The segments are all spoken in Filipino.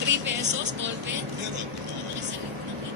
3 pesos, ballpen? Meron. Nakasalit naman.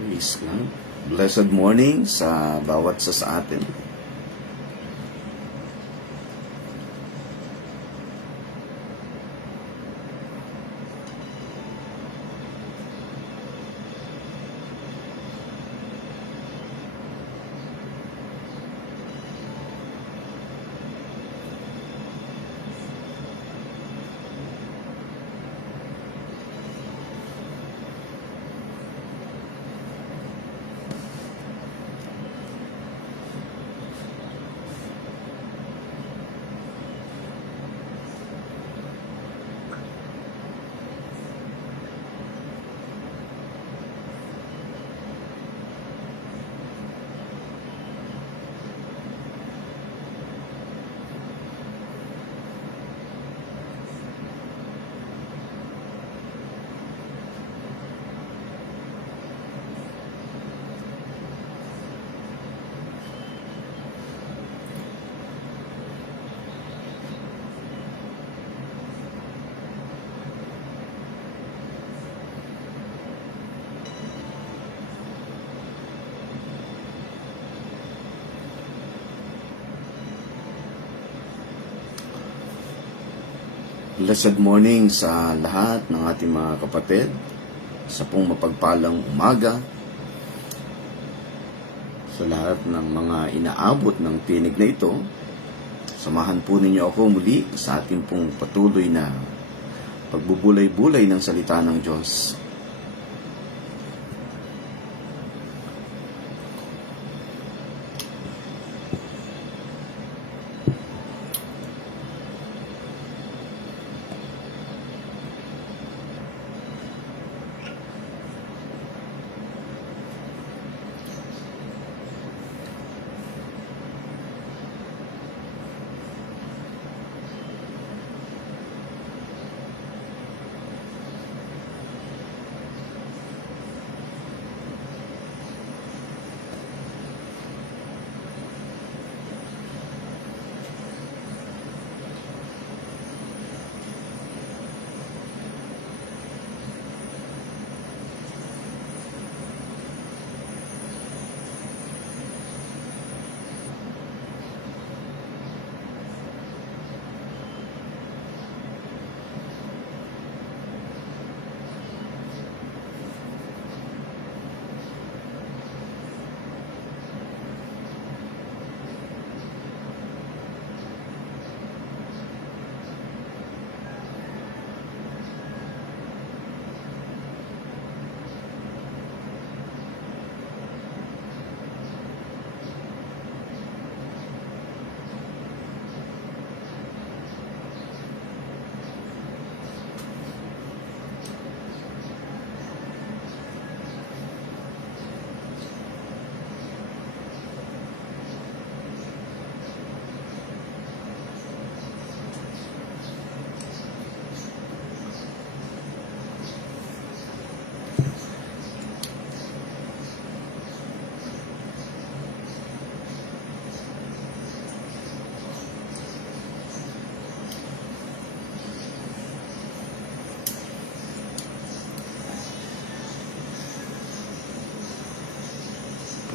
Praise God. Blessed morning sa bawat sa atin. Blessed morning sa lahat ng ating mga kapatid sa pong mapagpalang umaga, sa lahat ng mga inaabot ng tinig na ito. Samahan po ninyo ako muli sa ating pong patuloy na pagbubulay-bulay ng salita ng Diyos.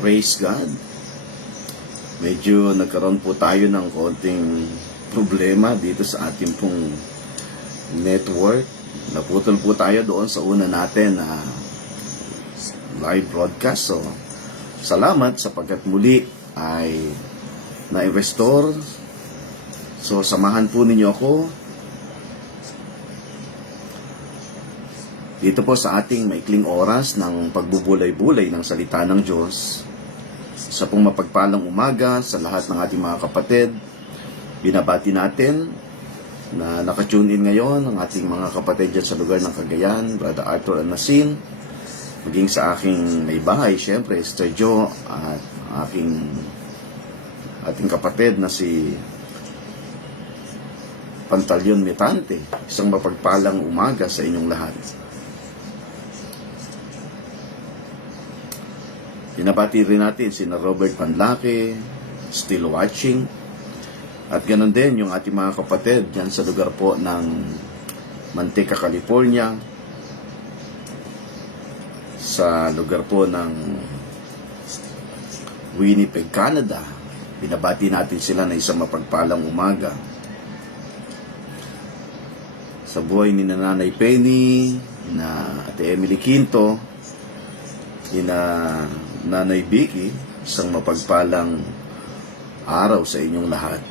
Praise God. medyo nagkaroon po tayo ng konting problema dito sa ating pong network. Naputol po tayo doon sa una natin na live broadcast. So, salamat sapagkat muli ay na-restore. So, samahan po ninyo ako dito po sa ating maikling oras ng pagbubulay-bulay ng salita ng Diyos. Sa pong mapagpalang umaga sa lahat ng ating mga kapatid, binabati natin na nakatune in ngayon ang ating mga kapatid dyan sa lugar ng Cagayan, Brother Arthur Anasin, maging sa aking may bahay, syempre, Sister Jo, at ating kapatid na si Pantaleon Mitante. Isang mapagpalang umaga sa inyong lahat. Binabati rin natin si Robert Panlake, still watching. At ganoon din yung ating mga kapatid dyan sa lugar po ng Manteca, California. Sa lugar po ng Winnipeg, Canada. Binabati natin sila na isang mapagpalang umaga. Sa buhay ni Nanay Penny, na Ate Emily Quinto, na Nanay Vicky, isang mapagpalang araw sa inyong lahat.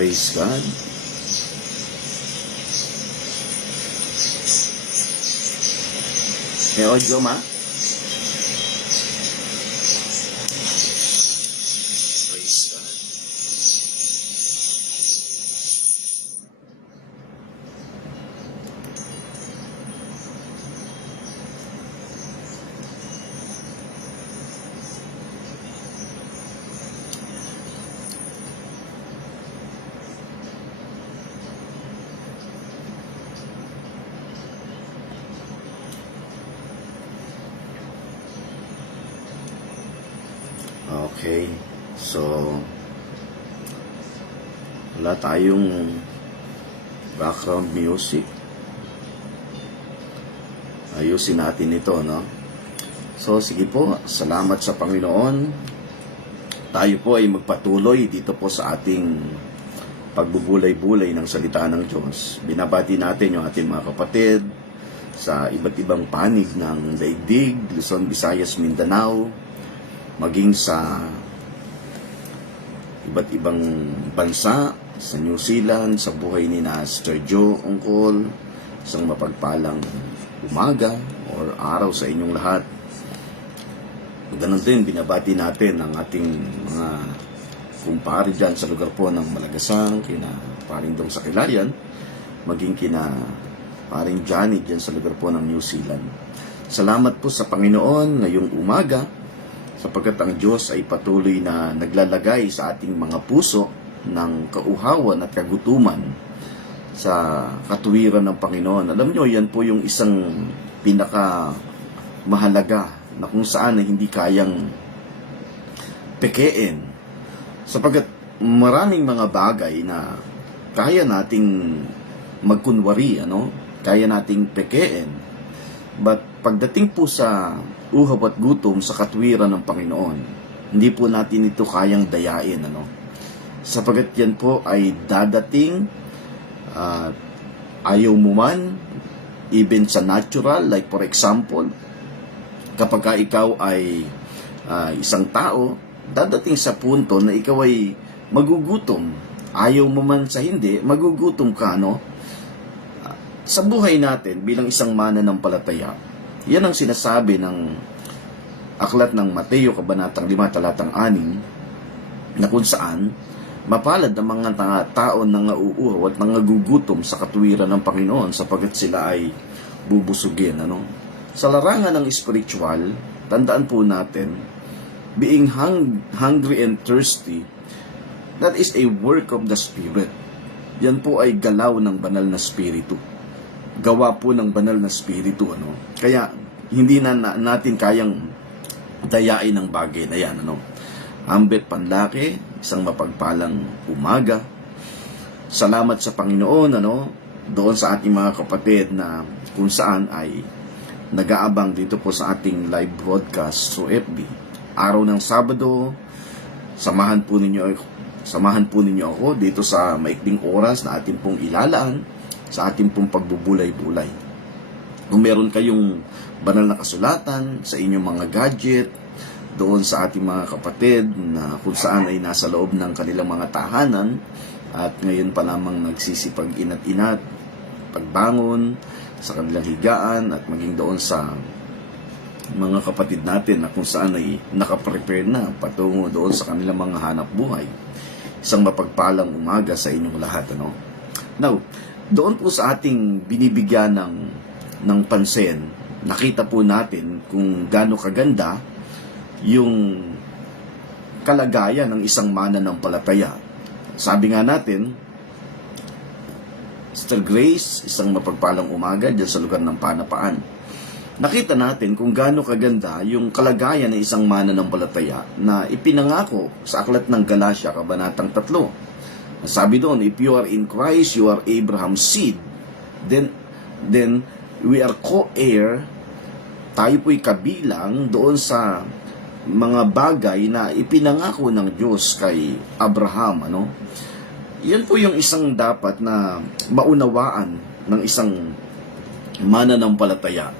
Praise God. May audio, ma? Praise God. Okay, so wala tayong background music. Ayusin natin ito, no? So, sige po, salamat sa Panginoon. Tayo po ay magpatuloy dito po sa ating pagbubulay-bulay ng salita ng Diyos. Binabati natin yung ating mga kapatid sa iba't ibang panig ng daigdig, Luzon, Visayas, Mindanao, maging sa iba't ibang bansa, sa New Zealand, sa buhay ni na Sister Jo, Ungkol, isang mapagpalang umaga or araw sa inyong lahat. Ganun din, binabati natin ang ating mga kumpare dyan sa lugar po ng Malagasang, kina paring Dong sa Kilayan, maging kina paring Johnny dyan sa lugar po ng New Zealand. Salamat po sa Panginoon ngayong umaga, sapagkat ang Diyos ay patuloy na naglalagay sa ating mga puso ng kauhawan at kagutuman sa katuwiran ng Panginoon. Alam nyo, yan po yung isang pinaka mahalaga na kung saan na hindi kayang pekein. Sapagkat maraming mga bagay na kaya nating magkunwari, kaya nating pekein. But pagdating po sa uhaw at gutom sa katwiran ng Panginoon, hindi po natin ito kayang dayain, sapagkat yan po ay dadating, ayaw mo man, even sa natural, like for example, kapag ka ikaw ay isang tao, dadating sa punto na ikaw ay magugutom. Ayaw mo man sa hindi, magugutom ka, sa buhay natin bilang isang mananampalataya. Yan ang sinasabi ng aklat ng Mateo, Kabanatang 5, Talatang 6, na kung saan mapalad ang mga tao na nauuhaw at nangagugutom sa katuwiran ng Panginoon sapagkat sila ay bubusugin. Sa larangan ng spiritual, tandaan po natin, being hungry and thirsty That is a work of the Spirit. Yan po ay galaw ng banal na Spiritu. Gawa po ng banal na Spiritu. Kaya hindi natin kayang dayain ang bagay na yan. Ambet Panlaki, isang mapagpalang umaga. Salamat sa Panginoon, doon sa ating mga kapatid na kung saan ay nag-aabang dito po sa ating live broadcast through FB. Araw ng Sabado, samahan po ninyo ako dito sa maikling oras na ating pong ilalaan sa ating pong pagbubulay-bulay. Kung meron kayong banal na kasulatan sa inyong mga gadget, doon sa ating mga kapatid na kung saan ay nasa loob ng kanilang mga tahanan at ngayon pa lamang nagsisipag inat-inat, pagbangon sa kanilang higaan at maging doon sa mga kapatid natin na kung saan ay nakaprepare na patungo doon sa kanilang mga hanap buhay. Isang mapagpalang umaga sa inyong lahat. Now, doon po sa ating binibigyan ng pansin, nakita po natin kung gaano kaganda yung kalagayan ng isang mananampalataya. Sabi nga natin, Sister Grace, isang mapagpalang umaga dyan sa lugar ng Panapaan. Nakita natin kung gaano kaganda yung kalagayan ng isang mananampalataya na ipinangako sa aklat ng Galatia, Kabanatang 3. Sabi doon, if you are in Christ, you are Abraham's seed. Then we are co-heir. Tayo po'y kabilang doon sa mga bagay na ipinangako ng Diyos kay Abraham. Yan po yung isang dapat na maunawaan ng isang mananampalataya.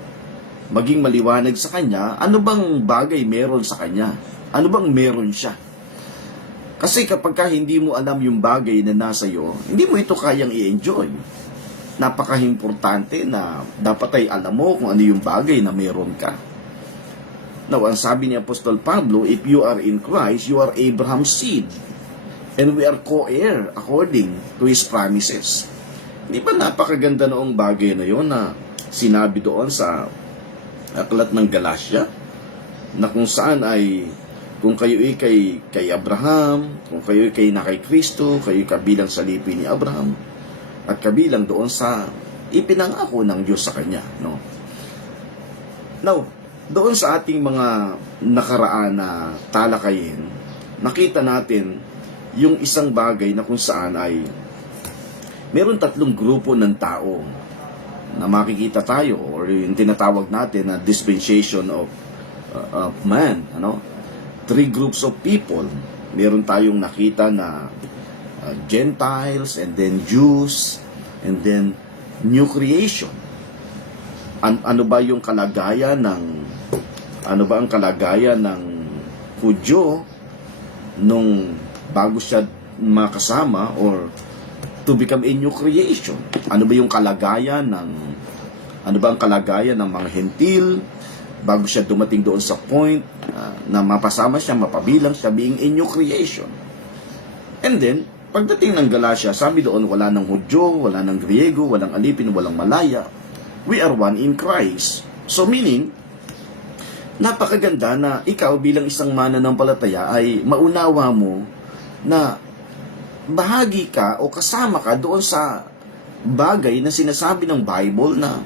Maging maliwanag sa kanya, ano bang bagay meron sa kanya? Ano bang meron siya? Kasi kapag hindi mo alam yung bagay na nasa iyo, hindi mo ito kayang i-enjoy. Napaka-importante na dapat ay alam mo kung ano yung bagay na meron ka. Now, ang sabi ni Apostol Pablo, if you are in Christ, you are Abraham's seed. And we are co-heir according to His promises. Di ba napakaganda noong bagay na yon na sinabi doon sa aklat ng Galatia? Na kung saan ay, kung kayo ay kay Abraham, kung kayo ay kay Kristo, kayo kabilang sa lipi ni Abraham, at kabilang doon sa ipinangako ng Diyos sa kanya. Now, doon sa ating mga nakaraan na talakayin, nakita natin yung isang bagay na kung saan ay meron 3 grupo ng tao na makikita tayo or yung tinatawag natin na dispensation of man. 3 groups of people. Meron tayong nakita na Gentiles and then Jews and then new creation. Ano ba yung kalagayan ang kalagayan ng Hudyo nung bago siya makasama or to become a new creation? Ano ba ang kalagayan ng mga Hentil bago siya dumating doon sa point na mapasama siya, mapabilang siya being a new creation? And then, pagdating ng Galatia, sabi doon, wala ng Hudyo, wala ng Griego, walang alipin, walang Malaya. We are one in Christ. So meaning, napakaganda na ikaw bilang isang mananampalataya ay maunawa mo na bahagi ka o kasama ka doon sa bagay na sinasabi ng Bible na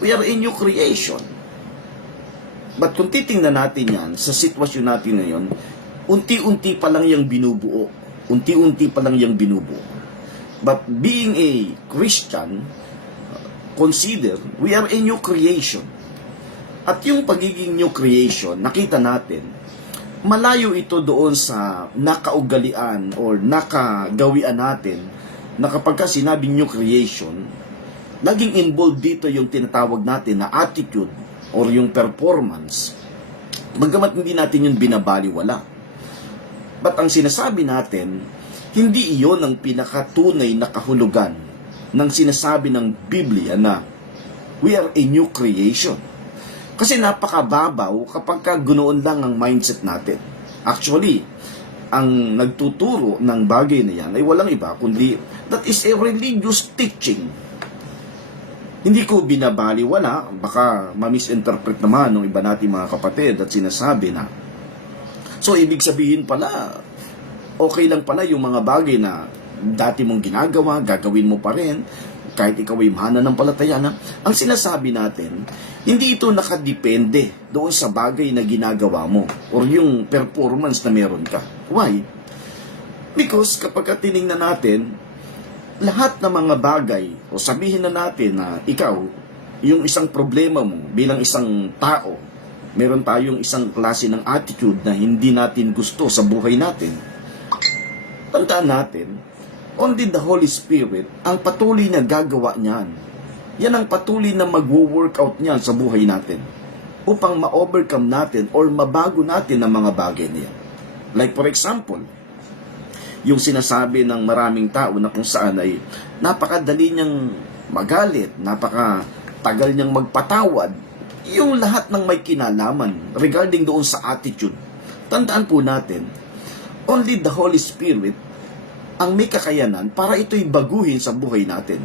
we are a new creation. But kung titingnan natin yan, sa sitwasyon natin ngayon, unti-unti pa lang yung binubuo. Unti-unti pa lang yung binubuo. But being a Christian, consider, we are a new creation. At yung pagiging new creation, nakita natin, malayo ito doon sa nakaugalian or nakagawian natin na kapag ka sinabing new creation, laging involved dito yung tinatawag natin na attitude or yung performance. Bagamat hindi natin yung binabaliwala. But ang sinasabi natin, hindi iyon ang pinakatunay na kahulugan ng sinasabi ng Biblia na we are a new creation. Kasi napakababaw kapag ganoon lang ang mindset natin. Actually, ang nagtuturo ng bagay na yan ay walang iba kundi that is a religious teaching. Hindi ko binabaliwala, baka ma-misinterpret naman ng iba nating mga kapatid at sinasabi na. So, ibig sabihin pala, okay lang pala yung mga bagay na dati mong ginagawa, gagawin mo pa rin, kahit ikaw ay mananampalataya na. Ang sinasabi natin, hindi ito nakadepende doon sa bagay na ginagawa mo or yung performance na meron ka. Why? Because kapag tinignan natin, lahat ng mga bagay, o sabihin na natin na ikaw, yung isang problema mo bilang isang tao, meron tayong isang klase ng attitude na hindi natin gusto sa buhay natin. Tandaan natin, only the Holy Spirit ang patuloy na gagawa niyan. Yan ang patuloy na mag-workout niyan sa buhay natin upang ma-overcome natin or mabago natin ang mga bagay niya. Like for example, yung sinasabi ng maraming tao na kung saan ay napakadali niyang magalit, napakatagal niyang magpatawad, yung lahat ng may kinalaman regarding doon sa attitude. Tandaan po natin, only the Holy Spirit ang may kakayanan para ito'y baguhin sa buhay natin.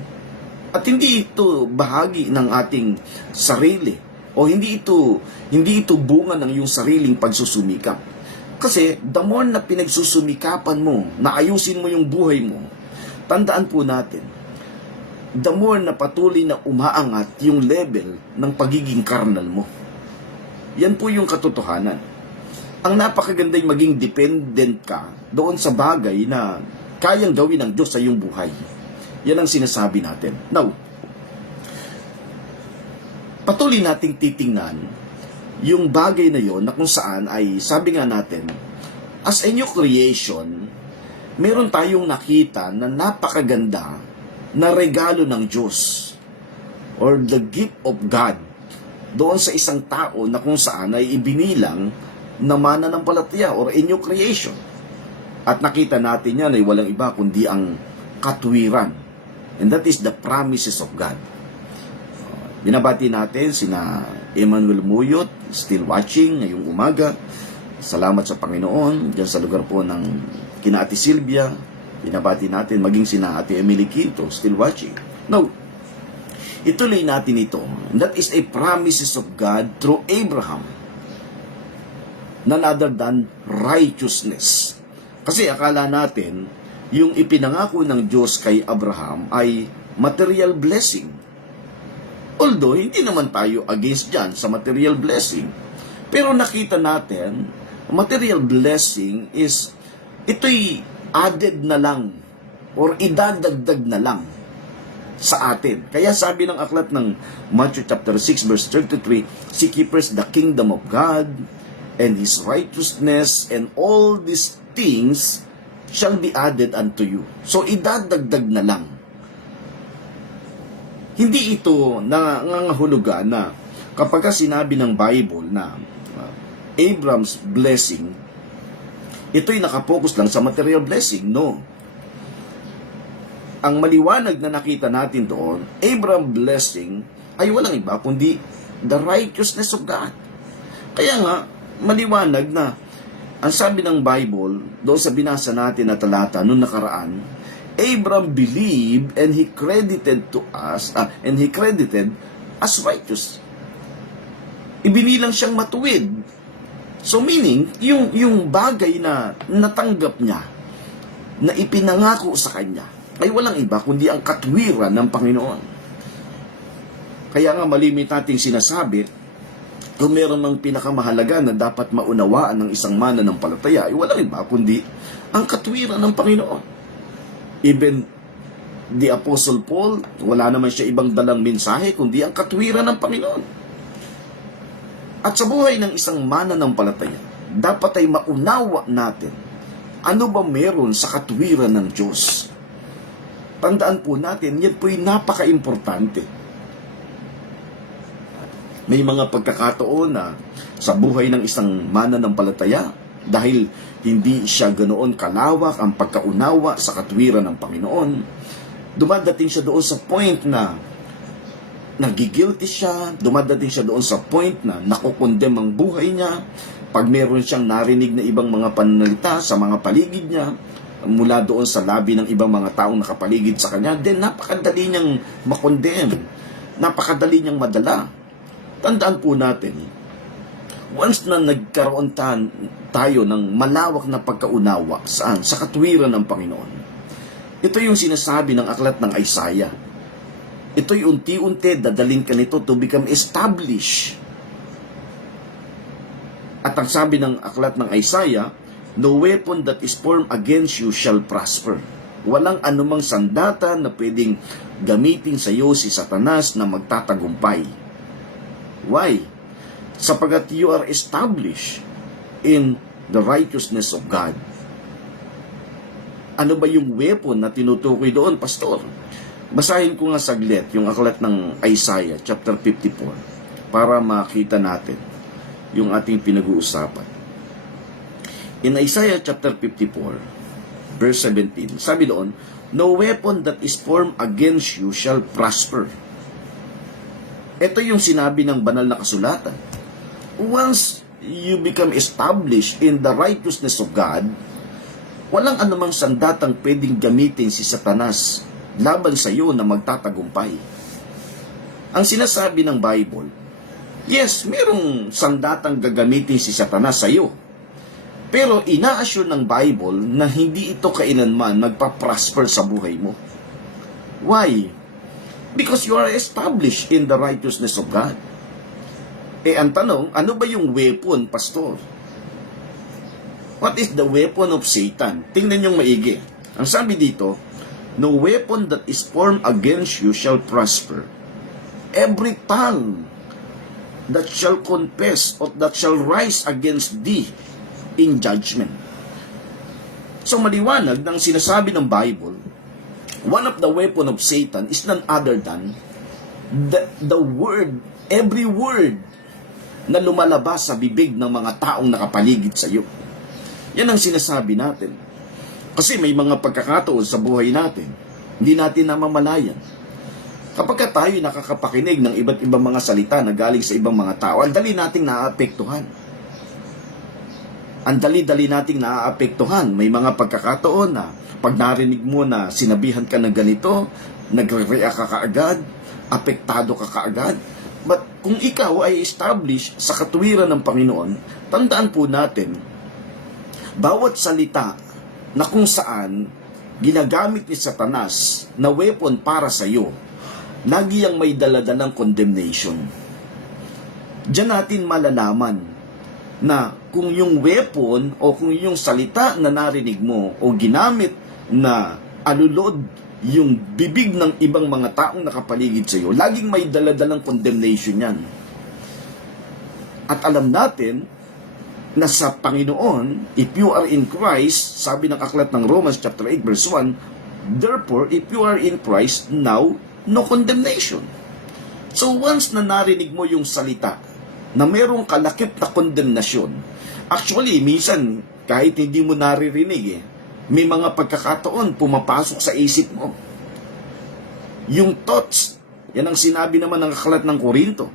At hindi ito bahagi ng ating sarili o hindi ito bunga ng iyong sariling pagsusumikap. Kasi the more na pinagsusumikapan mo, na ayusin mo yung buhay mo, tandaan po natin, the more na patuloy na umaangat yung level ng pagiging karnal mo. Yan po yung katotohanan. Ang napakaganda'y maging dependent ka doon sa bagay na kayang gawin ng Diyos sa iyong buhay. Yan ang sinasabi natin. Now, patuloy nating titingnan yung bagay na yon na kung saan ay, sabi nga natin, as a new creation, meron tayong nakita na napakaganda na regalo ng Diyos or the gift of God doon sa isang tao na kung saan ay ibinilang na mananampalataya or a new creation. At nakita natin yan ay walang iba kundi ang katwiran. And that is the promises of God. Binabati natin sina Emmanuel Muyot, still watching ngayong umaga. Salamat sa Panginoon. Diyan sa lugar po ng kina Ate Silvia, binabati natin, maging sina Ate Emily Quinto, still watching. Now, ituloy natin ito. And that is a promises of God through Abraham. None other than righteousness. Kasi akala natin, yung ipinangako ng Diyos kay Abraham ay material blessing. Although, hindi naman tayo against dyan sa material blessing. Pero nakita natin, material blessing is, ito'y added na lang or idadagdag na lang sa atin. Kaya sabi ng aklat ng Matthew chapter 6 verse 33, seek ye first the kingdom of God and His righteousness, and all these things shall be added unto you. So, idadagdag na lang. Hindi ito nangangahulugan na kapag sinabi ng Bible na Abraham's blessing, ito'y nakapokus lang sa material blessing. No. Ang maliwanag na nakita natin doon, Abraham's blessing ay walang iba kundi the righteousness of God. Kaya nga, maliwanag na ang sabi ng Bible, doon sa binasa natin na talata noong nakaraan, Abraham believed and he credited as righteous. Ibinilang siyang matuwid. So meaning, yung bagay na natanggap niya, na ipinangako sa kanya, ay walang iba kundi ang katwiran ng Panginoon. Kaya nga malimit nating sinasabi, kung meron ng pinakamahalaga na dapat maunawaan ng isang mananampalataya, ay walang iba kundi ang katwiran ng Panginoon. Even the Apostle Paul, wala naman siya ibang dalang mensahe kundi ang katwiran ng Panginoon. At sa buhay ng isang mananampalataya, dapat ay maunawa natin ano ba meron sa katwiran ng Diyos. Tandaan po natin, yan po'y napaka-importante. May mga pagkakataon na sa buhay ng isang mananampalataya, dahil hindi siya ganoon kalawak ang pagkaunawa sa katwiran ng Panginoon, dumadating siya doon sa point na nagigilty siya, dumadating siya doon sa point na nakukondem ang buhay niya. Pag meron siyang narinig na ibang mga pananalita sa mga paligid niya, mula doon sa labi ng ibang mga taong nakapaligid sa kanya, then napakadali niyang makondem, napakadali niyang madala. Tandaan po natin, Once na nagkaroon tayo ng malawak na pagkaunawa, saan? Sa katwiran ng Panginoon. Ito yung sinasabi ng aklat ng Isaiah. Ito'y unti-unti dadalhin ka nito to become established. At ang sabi ng aklat ng Isaiah, no weapon that is formed against you shall prosper. Walang anumang sandata na pwedeng gamitin sa iyo si Satanas na magtatagumpay. Why? Sapagat you are established in the righteousness of God. Ano ba yung weapon na tinutukoy doon, Pastor? Basahin ko nga saglit yung aklat ng Isaiah chapter 54 para makita natin yung ating pinag-uusapan. In Isaiah chapter 54 verse 17, sabi doon, no weapon that is formed against you shall prosper. Ito yung sinabi ng banal na kasulatan. Once you become established in the righteousness of God, walang anumang sandatang pwedeng gamitin si Satanas laban sa iyo na magtatagumpay. Ang sinasabi ng Bible, yes, merong sandatang gagamitin si Satanas sa iyo. Pero ina-assure ng Bible na hindi ito kailanman magpa-prosper sa buhay mo. Why? Because you are established in the righteousness of God. Ang tanong, ano ba yung weapon, Pastor? What is the weapon of Satan? Tingnan yung maigi. Ang sabi dito, no weapon that is formed against you shall prosper. Every tongue that shall confess or that shall rise against thee in judgment. So maliwanag ng sinasabi ng Bible, one of the weapon of Satan is none other than the word, every word na lumalabas sa bibig ng mga taong nakapaligid sa iyo. Yan ang sinasabi natin. Kasi may mga pagkakataon sa buhay natin, hindi natin namamalayan. Kapag tayo nakakapakinig ng iba't ibang mga salita na galing sa ibang mga tao, ang dali nating naaapektuhan. Ang dali-dali nating naaapektuhan. May mga pagkakataon na pag narinig mo na sinabihan ka ng ganito, nagre-react ka kaagad, apektado ka kaagad. But kung ikaw ay established sa katuwiran ng Panginoon, tandaan po natin, bawat salita na kung saan ginagamit ni Satanas na weapon para sa iyo, lagi yang may daladalang condemnation. Diyan natin malalaman na kung yung weapon o kung yung salita na narinig mo o ginamit na alulod yung bibig ng ibang mga taong nakapaligid sa iyo, laging may daladalang condemnation yan. At alam natin na sa Panginoon, if you are in Christ, sabi ng aklat ng Romans chapter 8 verse 1, therefore, if you are in Christ, now, no condemnation. So once na narinig mo yung salita na merong kalakip na kondemnasyon, actually, minsan, kahit hindi mo naririnig may mga pagkakataon pumapasok sa isip mo. Yung thoughts, yan ang sinabi naman ng aklat ng Korinto.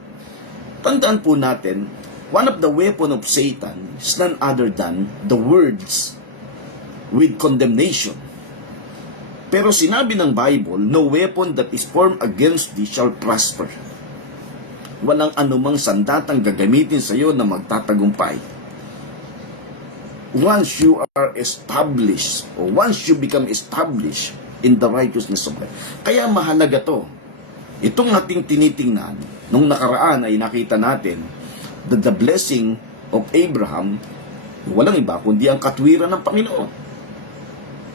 Tandaan po natin, one of the weapon of Satan is none other than the words with condemnation. Pero sinabi ng Bible, no weapon that is formed against thee shall prosper. Walang anumang sandatang gagamitin sa iyo na magtatagumpay. Once you are established, or once you become established in the righteousness of God. Kaya mahalaga to. Itong ating tinitingnan, nung nakaraan ay nakita natin that the blessing of Abraham, walang iba kundi ang katwiran ng Panginoon.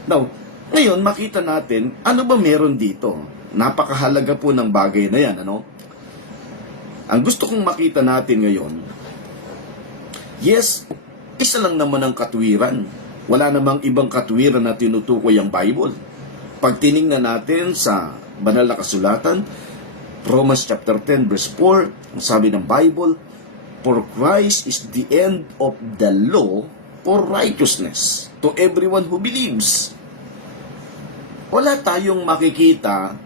Now, ngayon makita natin, ano ba meron dito? Napakahalaga po ng bagay na yan, ano? Ang gusto kong makita natin ngayon, yes, isa lang naman ang katwiran. Wala namang ibang katwiran na tinutukoy ang Bible. Pag tiningnan natin sa banal na kasulatan, Romans chapter 10 verse 4, ang sabi ng Bible, for Christ is the end of the law for righteousness to everyone who believes. Wala tayong makikita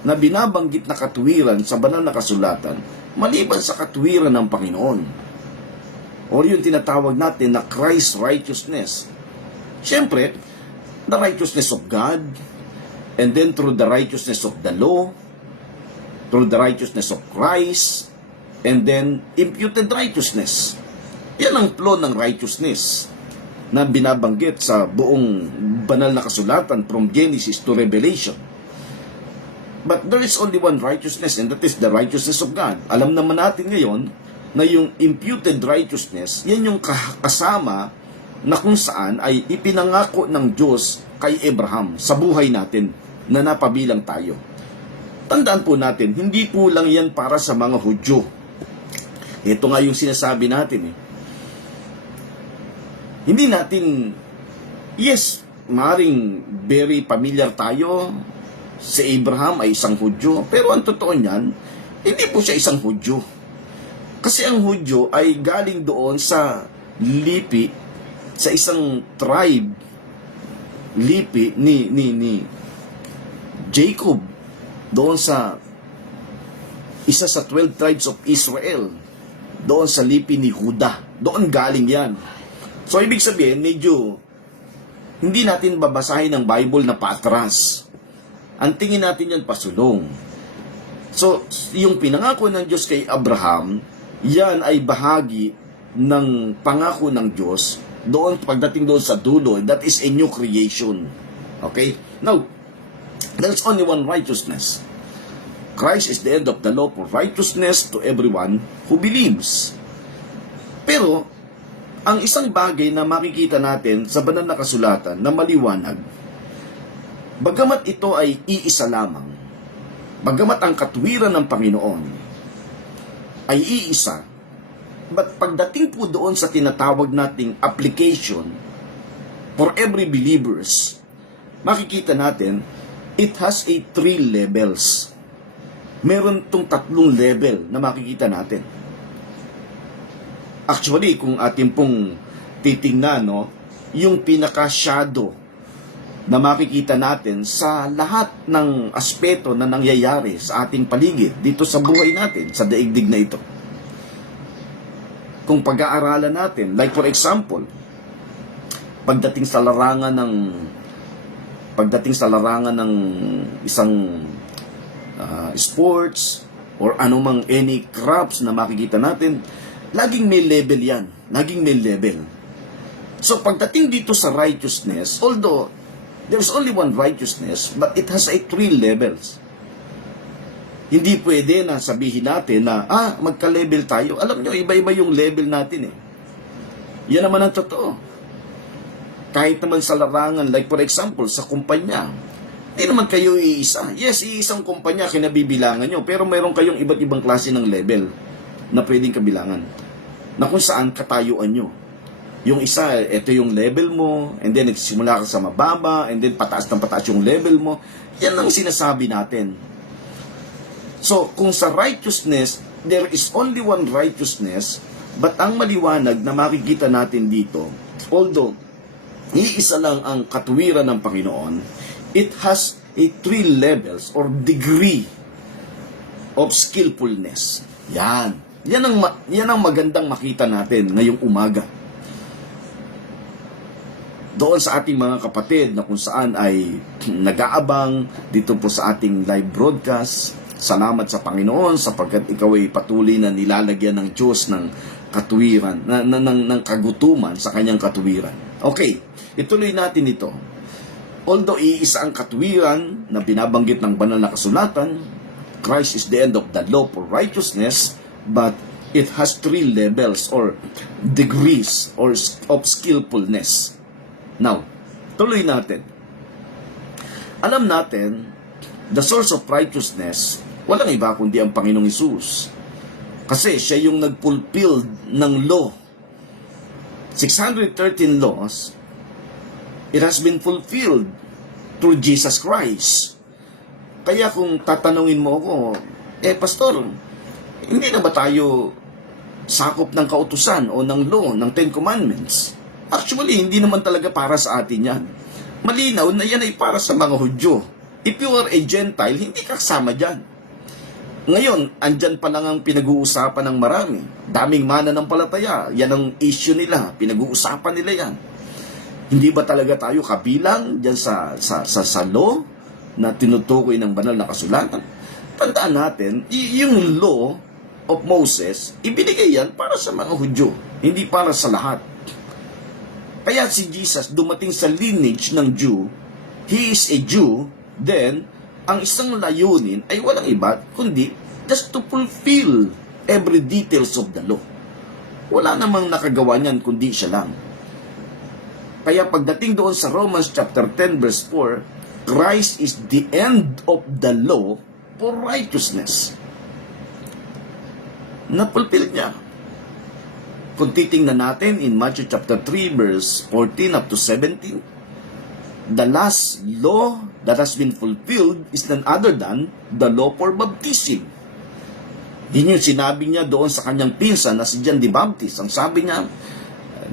na binabanggit na katwiran sa banal na kasulatan maliban sa katwiran ng Panginoon. O yung tinatawag natin na Christ's righteousness. Siyempre, the righteousness of God, and then through the righteousness of the law, through the righteousness of Christ, and then imputed righteousness. Yan ang flow ng righteousness na binabanggit sa buong banal na kasulatan from Genesis to Revelation. But there is only one righteousness, and that is the righteousness of God. Alam naman natin ngayon na yung imputed righteousness, yan yung kasama na kung saan ay ipinangako ng Diyos kay Abraham sa buhay natin na napabilang tayo. Tandaan po natin, hindi po lang yan para sa mga Hudyo. Ito nga yung sinasabi natin. Hindi natin, yes, maring very familiar tayo. Si Abraham ay isang Hudyo, pero ang totoo niyan, hindi po siya isang Hudyo. Kasi ang Hudyo ay galing doon sa lipi, sa isang tribe, lipi ni Jacob, doon sa isa sa 12 tribes of Israel, doon sa lipi ni Judah. Doon galing yan. So, ibig sabihin, medyo hindi natin babasahin ang Bible na paatras. Ang tingin natin yan pasulong. So, yung pinangako ng Diyos kay Abraham, yan ay bahagi ng pangako ng Diyos doon, pagdating doon sa dulo. That is a new creation. Okay? Now, there's only one righteousness. Christ is the end of the law for righteousness to everyone who believes. Pero, ang isang bagay na makikita natin sa banal na kasulatan na maliwanag, bagamat ito ay iisa lamang, bagamat ang katuwiran ng Panginoon ay iisa, but pagdating po doon sa tinatawag nating application for every believers, makikita natin, it has a 3 levels. Meron tong 3 level na makikita natin. Actually, kung atin pong titingnan, no, yung pinaka-shadow na makikita natin sa lahat ng aspeto na nangyayari sa ating paligid, dito sa buhay natin, sa daigdig na ito. Kung pag-aaralan natin, like for example, pagdating sa larangan ng isang sports or anumang any crops na makikita natin, laging may level yan. Laging may level. So, pagdating dito sa righteousness, although there's only one righteousness, but it has a 3 levels. Hindi pwede na sabihin natin na, magka-level tayo. Alam nyo, iba-iba yung level natin eh. Yan naman ang totoo. Kahit naman sa larangan, like for example, sa kumpanya, hindi naman kayo iisa. Yes, iisang kumpanya, kinabibilangan nyo, pero mayroon kayong iba't ibang klase ng level na pwedeng kabilangan. Na kung saan katayuan nyo. Yung isa, ito yung level mo, and then nagsimula ka sa mababa, and then pataas ng pataas yung level mo. Yan ang sinasabi natin. So, kung sa righteousness, there is only one righteousness, but ang maliwanag na makikita natin dito, although iisa lang ang katuwiran ng Panginoon, it has a 3 levels or degree of skillfulness. Yan. Yan ang magandang makita natin ngayong umaga. Doon sa ating mga kapatid na kung saan ay nag-aabang dito po sa ating live broadcast, salamat sa Panginoon sapagkat ikaw ay patuloy na nilalagyan ng Diyos ng katuwiran, ng kagutuman sa kanyang katuwiran. Okay, ituloy natin ito. Although iisa ang katuwiran na binabanggit ng banal na kasulatan, Christ is the end of the law for righteousness, but it has 3 levels or degrees or of skillfulness. Now, tuloy natin. Alam natin, the source of righteousness, walang iba kundi ang Panginoong Hesus. Kasi siya yung nag-fulfill ng law. 613 laws, it has been fulfilled through Jesus Christ. Kaya kung tatanungin mo ako, Pastor, hindi na ba tayo sakop ng kautusan o ng law, ng 10 Commandments? Actually, hindi naman talaga para sa atin yan. Malinaw na yan ay para sa mga Hudyo. If you are a Gentile, hindi ka kasama dyan. Ngayon, andyan pa lang ang pinag-uusapan ng marami. Daming mananampalataya. Yan ang issue nila. Pinag-uusapan nila yan. Hindi ba talaga tayo kabilang dyan sa law na tinutukoy ng banal na kasulatan? Tandaan natin, yung law of Moses, ibinigay yan para sa mga Hudyo, hindi para sa lahat. Kaya si Jesus dumating sa lineage ng Jew, he is a Jew, then ang isang layunin ay walang iba kundi just to fulfill every details of the law. Wala namang nakagawa niyan kundi siya lang. Kaya pagdating doon sa Romans chapter 10 verse 4, Christ is the end of the law for righteousness. Napulpil niya. Kung titingnan natin in Matthew chapter 3 verse 14 up to 17, the last law that has been fulfilled is none other than the law for baptism. Yun yung sinabi niya doon sa kanyang pinsan na si John the Baptist. Ang sabi niya,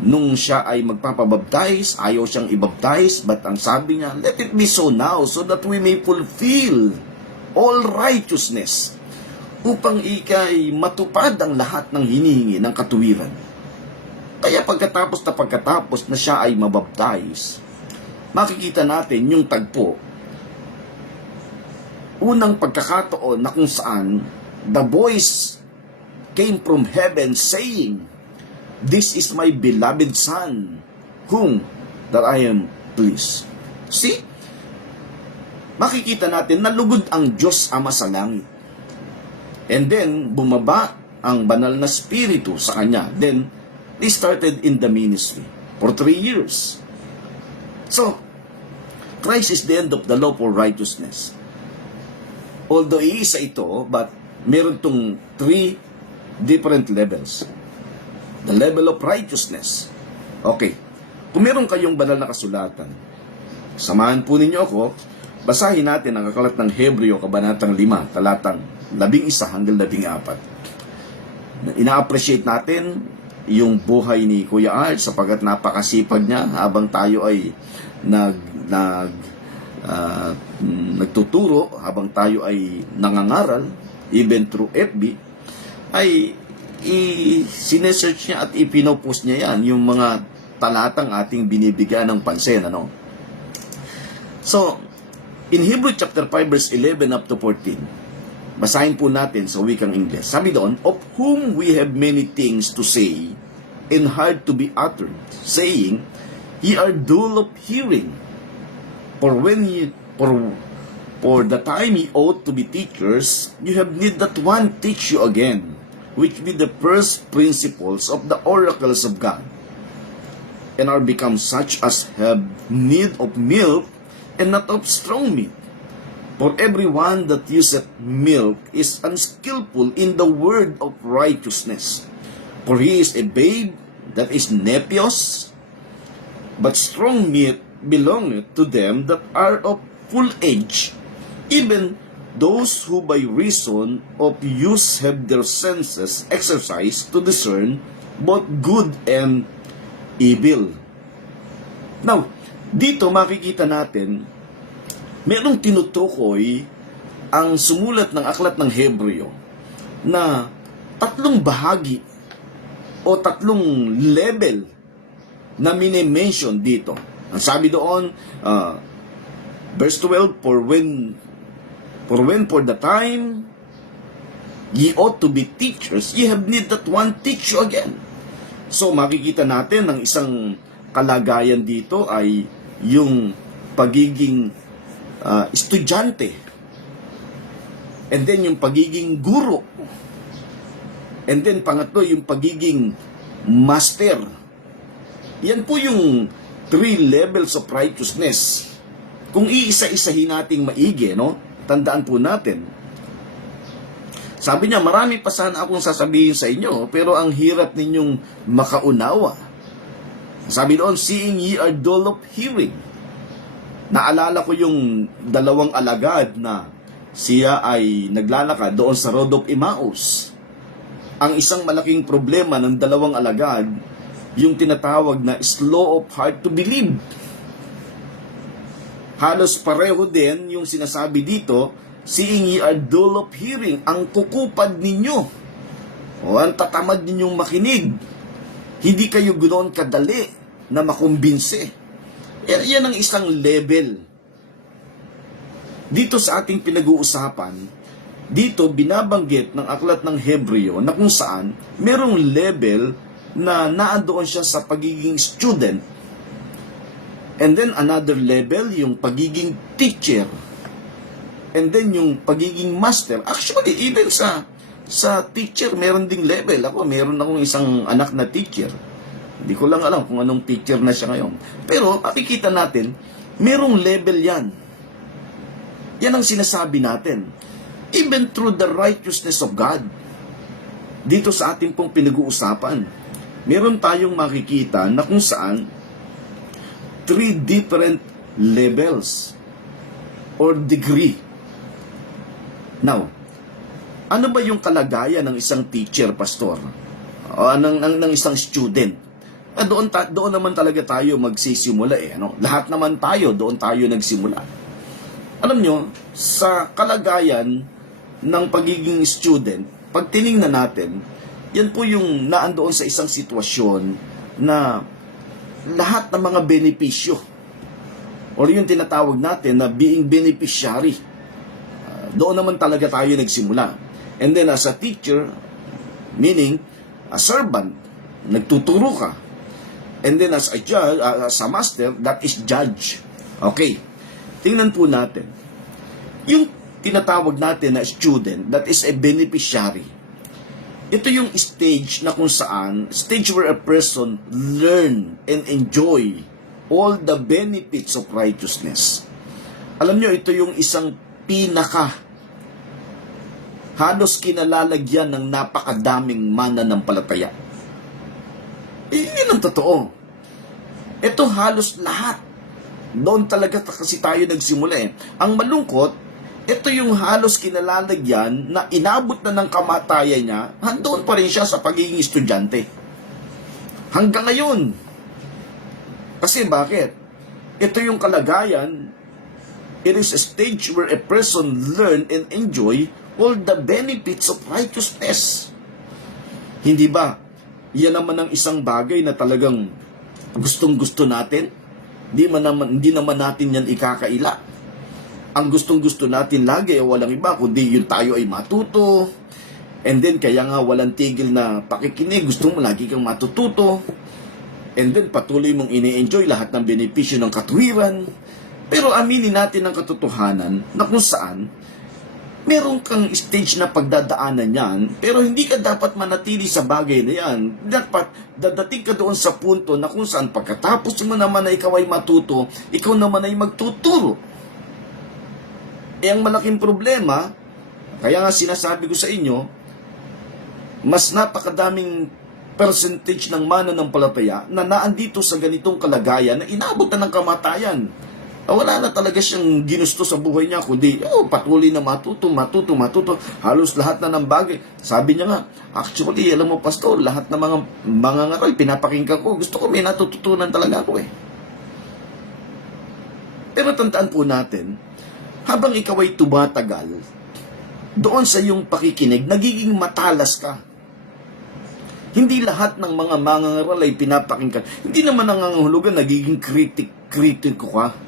nung siya ay magpapabaptize, ayaw siyang ibaptize, but ang sabi niya, let it be so now, so that we may fulfill all righteousness, upang ikay matupad ang lahat ng hinihingi ng katuwiran. Kaya pagkatapos na siya ay mabaptize, makikita natin yung tagpo. Unang pagkakataon na kung saan the voice came from heaven saying, "This is my beloved Son, whom that I am pleased." See? Makikita natin na lugod ang Diyos Ama sa langit. And then, bumaba ang banal na spirito sa kanya. Then, they started in the ministry for 3 years. So, Christ is the end of the law for righteousness. Although iisa ito, but meron tong 3 different levels. The level of righteousness. Okay. Kung meron kayong banal na kasulatan, samahan po ninyo ako, basahin natin ang aklat ng Hebreo, kabanatang 5, talatang 11 hanggang 14. Ina-appreciate natin yung buhay ni Kuya Art sapagat napakasipag niya habang tayo ay nagtuturo, habang tayo ay nangangaral, even through FB, ay sinesearch niya at ipinopost niya yan, yung mga talatang ating binibigyan ng pansin, ano? So, in Hebrew chapter 5 verse 11 up to 14, basahin po natin sa wikang English. Sabi doon, "Of whom we have many things to say, and hard to be uttered, saying, Ye are dull of hearing. For the time ye ought to be teachers, you have need that one teach you again, which be the first principles of the oracles of God, and are become such as have need of milk, and not of strong meat. For everyone that useth milk is unskillful in the word of righteousness. For he is a babe that is nepios, but strong meat belongeth to them that are of full age, even those who by reason of use have their senses exercised to discern both good and evil." Now, dito makikita natin, merong tinutukoy ang sumulat ng aklat ng Hebreo na 3 bahagi o 3 level na mini-mention dito. Ang sabi doon, verse 12, for the time ye ought to be teachers, ye have need that one teach you again. So makikita natin ang isang kalagayan dito ay yung pagiging estudyante, and then yung pagiging guro, and then pangatlo yung pagiging master. Yan po yung 3 levels of righteousness. Kung iisa-isahin nating maigi, no? Tandaan po natin. Sabi niya, marami pa sana akong sasabihin sa inyo, pero ang hirap ninyong makaunawa. Sabi doon, seeing ye are dull of hearing. Naalala ko yung 2 alagad na siya ay naglalakad doon sa Road of Emmaus. Ang isang malaking problema ng 2 alagad, yung tinatawag na slow of heart to believe. Halos pareho din yung sinasabi dito, seeing ye are dull of hearing, ang kukupad ninyo, o ang tatamad ninyong makinig. Hindi kayo ganoon kadali na makumbinse. Yan ang isang level. Dito sa ating pinag-uusapan, dito binabanggit ng aklat ng Hebreo na kung saan merong level na naandoon siya sa pagiging student, and then another level yung pagiging teacher, and then yung pagiging master. Actually, even sa teacher, meron ding level. Meron akong isang anak na teacher. Hindi ko lang alam kung anong teacher na siya ngayon. Pero makikita natin, merong level yan. Yan ang sinasabi natin. Even through the righteousness of God, dito sa ating pong pinag-uusapan, meron tayong makikita na kung saan 3 different levels or degree. Now, ano ba yung kalagayan ng isang teacher, pastor? O ng isang student? Doon naman talaga tayo magsisimula Lahat naman tayo, doon tayo nagsimula. Alam nyo, sa kalagayan ng pagiging student, pag tinignan natin, yan po yung naandoon sa isang sitwasyon na lahat ng mga benepisyo or yung tinatawag natin na being beneficiary, doon naman talaga tayo nagsimula. And then as a teacher, meaning a servant, nagtuturo ka. And then as a judge, as a master, that is judge. Okay, tingnan po natin. Yung tinatawag natin na student, that is a beneficiary. Ito yung stage na kung saan, stage where a person learn and enjoy all the benefits of righteousness. Alam nyo, ito yung isang halos kinalalagyan ng napakadaming mananampalataya. Yun ang totoo. Ito halos lahat. Doon talaga kasi tayo nagsimula Ang malungkot, ito yung halos kinalalagyan na inabot na ng kamatayan niya, handoon pa rin siya sa pagiging estudyante. Hanggang ngayon. Kasi bakit? Ito yung kalagayan. It is a stage where a person learn and enjoy all the benefits of righteousness. Hindi ba? Yan naman ang isang bagay na talagang gustong-gusto natin. Hindi naman natin yan ikakaila. Ang gustong-gusto natin lagi walang iba kundi yung tayo ay matuto. And then kaya nga walang tigil na pakikinig, gusto mo lagi kang matututo. And then patuloy mong ini-enjoy lahat ng benepisyo ng katuwiran. Pero aminin natin ang katotohanan na kung saan meron kang stage na pagdadaanan yan, pero hindi ka dapat manatili sa bagay na yan. Dapat dadating ka doon sa punto na kung saan pagkatapos mo naman na ikaw ay matuto, ikaw naman ay magtuturo. Ang malaking problema, kaya nga sinasabi ko sa inyo, mas napakadaming percentage ng mananampalataya na naandito sa ganitong kalagayan na inabot na ng kamatayan. Wala na talaga siyang ginusto sa buhay niya, kundi patuloy na matuto. Halos lahat na ng bagay. Sabi niya nga, actually, alam mo, pastor, lahat ng mga ngaral, pinapakinggan ko. Gusto ko may natututunan talaga ako Pero tandaan po natin, habang ikaw ay tumatagal, doon sa iyong pakikinig, nagiging matalas ka. Hindi lahat ng mga mangangaral ay pinapakinggan. Hindi naman nangangahulugan, nagiging kritiko ka.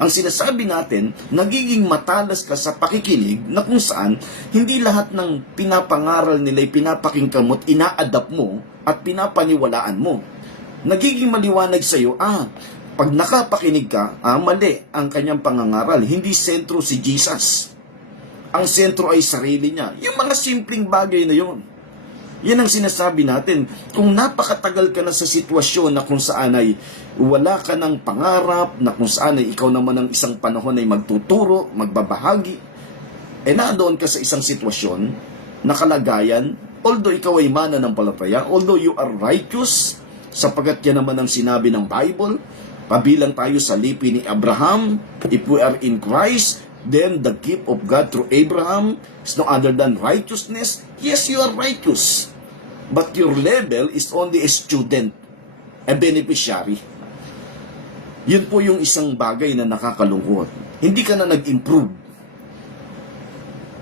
Ang sinasabi natin, nagiging matalas ka sa pakikinig na kung saan hindi lahat ng pinapangaral nila ay pinapakinggan mo at ina-adapt mo at pinapaniwalaan mo. Nagiging maliwanag sa iyo, pag nakapakinig ka, mali ang kanyang pangangaral. Hindi sentro si Jesus. Ang sentro ay sarili niya. Yung mga simpleng bagay na yun. Yan ang sinasabi natin. Kung napakatagal ka na sa sitwasyon na kung saan ay wala ka ng pangarap, na kung saan ay ikaw naman ang isang panahon ay magtuturo, magbabahagi, nadoon ka sa isang sitwasyon na kalagayan, although ikaw ay mananampalataya, although you are righteous, sapagkat yan naman ang sinabi ng Bible, pabilang tayo sa lipi ni Abraham, if we are in Christ, then the gift of God through Abraham is no other than righteousness. Yes, you are righteous. But your level is only a student, a beneficiary. Yun po yung isang bagay na nakakalungkot. Hindi ka na nag-improve.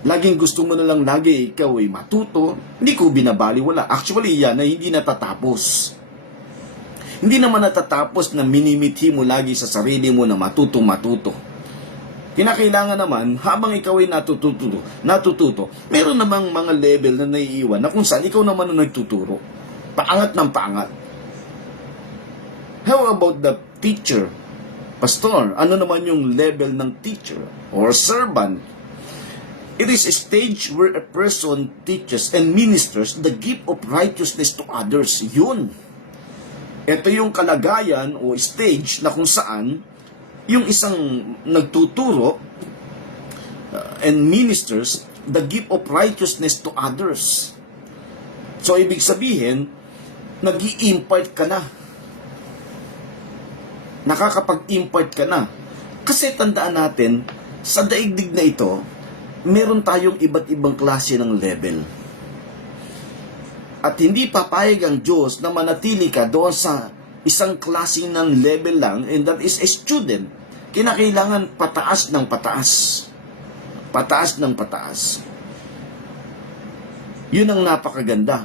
Laging gusto mo na lang lagi ikaw ay matuto. Hindi ko binabaliwala. Actually, yan ay hindi natatapos. Hindi naman natatapos na minimithi mo lagi sa sarili mo na matuto. Kinakailangan naman, habang ikaw ay natututo, meron namang mga level na naiiwan na kung saan ikaw naman ang nagtuturo. Paangat ng paangat. How about the teacher? Pastor, ano naman yung level ng teacher or servant? It is a stage where a person teaches and ministers the gift of righteousness to others. Yun. Ito yung kalagayan o stage na kung saan yung isang nagtuturo and ministers the gift of righteousness to others. So, ibig sabihin, nag-i-impart ka na. Nakakapag-impart ka na. Kasi tandaan natin, sa daigdig na ito, meron tayong iba't ibang klase ng level. At hindi papayag ang Diyos na manatili ka doon sa isang klase ng level lang, and that is a student. Kinakailangan pataas ng pataas. Pataas ng pataas. Yun ang napakaganda.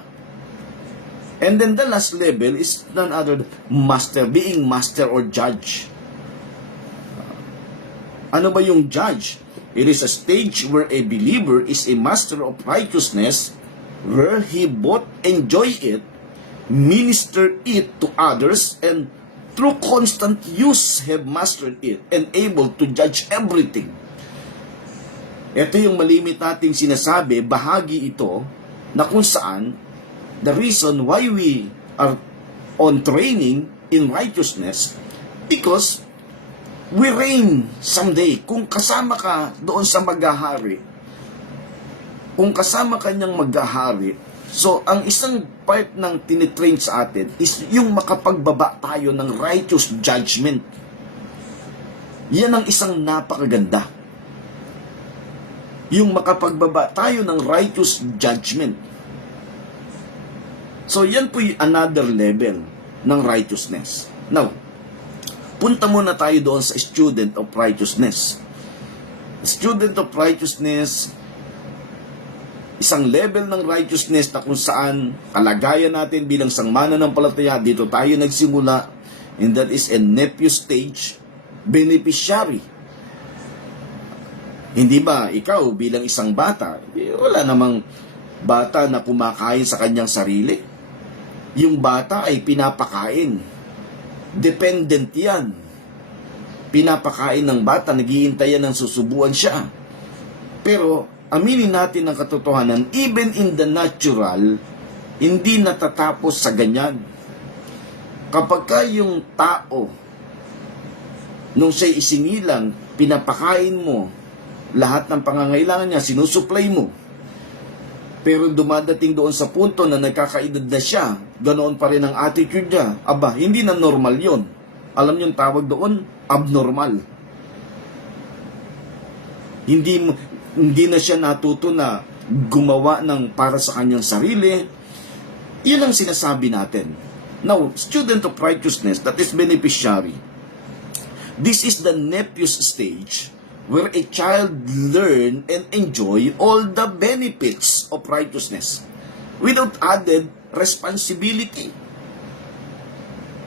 And then the last level is none other than master, being master or judge. Ano ba yung judge? It is a stage where a believer is a master of righteousness, where he both enjoy it, minister it to others, and through constant use have mastered it and able to judge everything. Ito yung malimit nating sinasabi, bahagi ito na kung saan the reason why we are on training in righteousness, because we reign someday. Kung kasama ka doon sa maghahari, kung kasama ka niyang maghahari, so ang isang part ng tinitrain sa atin is yung makapagbaba tayo ng righteous judgment. Yan ang isang napakaganda. Yung makapagbaba tayo ng righteous judgment. So yan po yung another level ng righteousness. Now, punta muna tayo doon sa student of righteousness. Student of righteousness, isang level ng righteousness na kung saan kalagayan natin bilang sangmananampalataya, dito tayo nagsimula, and that is a nephew stage, beneficiary. Hindi ba ikaw bilang isang bata, wala namang bata na kumakain sa kanyang sarili? Yung bata ay pinapakain. Dependent yan. Pinapakain ng bata, naghihintay yan ng susubuan siya. Pero, aminin natin ang katotohanan, even in the natural, hindi natatapos sa ganyan. Kapag ka yung tao, nung siya'y isinilang, pinapakain mo, lahat ng pangangailangan niya, sinusupply mo. Pero dumadating doon sa punto na nagkakaedad na siya, ganoon pa rin ang attitude niya. Aba, hindi na normal yon. Alam niyo yung tawag doon? Abnormal. Hindi na siya natuto na gumawa ng para sa kanyang sarili. Yun ang sinasabi natin. Now, student of righteousness, that is beneficiary. This is the nephew's stage, where a child learn and enjoy all the benefits of righteousness without added responsibility.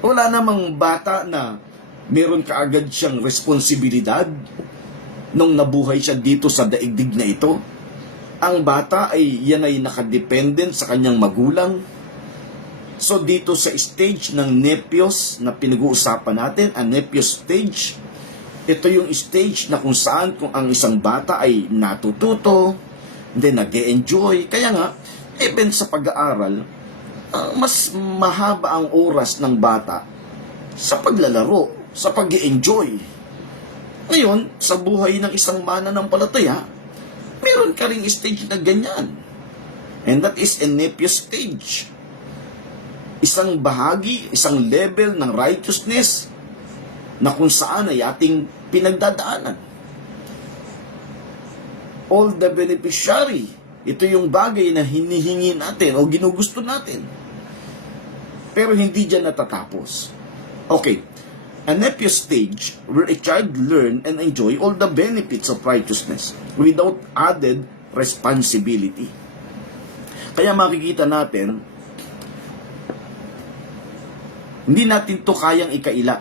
Wala namang bata na meron kaagad siyang responsibilidad nung nabuhay siya dito sa daigdig na ito. Ang bata yan ay nakadependent sa kanyang magulang. So dito sa stage ng nephews na pinag-uusapan natin, ang nephew stage, ito yung stage na kung saan kung ang isang bata ay natututo, then nag-e-enjoy. Kaya nga, even sa pag-aaral, mas mahaba ang oras ng bata sa paglalaro, sa pag-e-enjoy. Ngayon, sa buhay ng isang mananampalataya, meron ka ring stage na ganyan. And that is a nephew stage. Isang bahagi, isang level ng righteousness na kung saan ay ating pinagdadaanan. All the beneficiary, ito yung bagay na hinihingi natin o ginugusto natin. Pero hindi dyan natatapos. Okay, a nephew stage where a child learn and enjoy all the benefits of righteousness without added responsibility. Kaya makikita natin, hindi natin to kayang ikaila.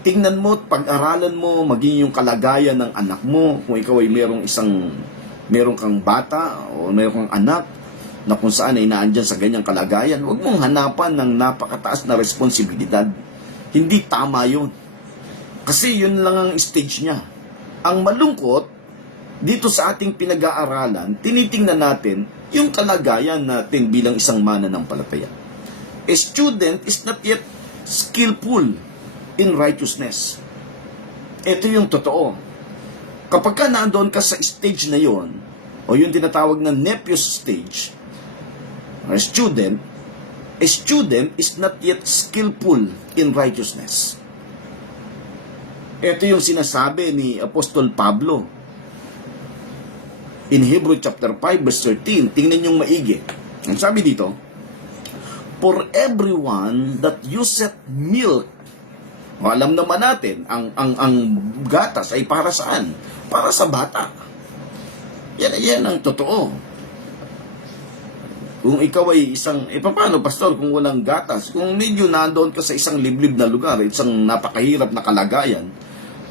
tingnan mo at pag-aralan mo maging yung kalagayan ng anak mo. Kung ikaw ay meron kang bata o meron kang anak na kung saan ay naandyan sa ganyang kalagayan, huwag mong hanapan ng napakataas na responsibilidad. Hindi tama yun. Kasi yun lang ang stage niya. Ang malungkot, dito sa ating pinag-aaralan, tinitingnan natin yung kalagayan natin bilang isang mananampalataya. A student is not yet skillful in righteousness. Ito yung totoo. Kapag ka naandoon ka sa stage na yon, o yung tinatawag na nepios stage, a student is not yet skillful in righteousness. Ito yung sinasabi ni Apostol Pablo in Hebrew chapter 5 verse 13. Tingnan yung maigi. Ang sabi dito, for everyone that useth milk. Alam naman natin, ang gatas ay para saan? Para sa bata. Yan ang totoo. Kung ikaw ay paano pastor kung walang gatas? Kung medyo nandoon ka sa isang liblib na lugar, isang napakahirap na kalagayan,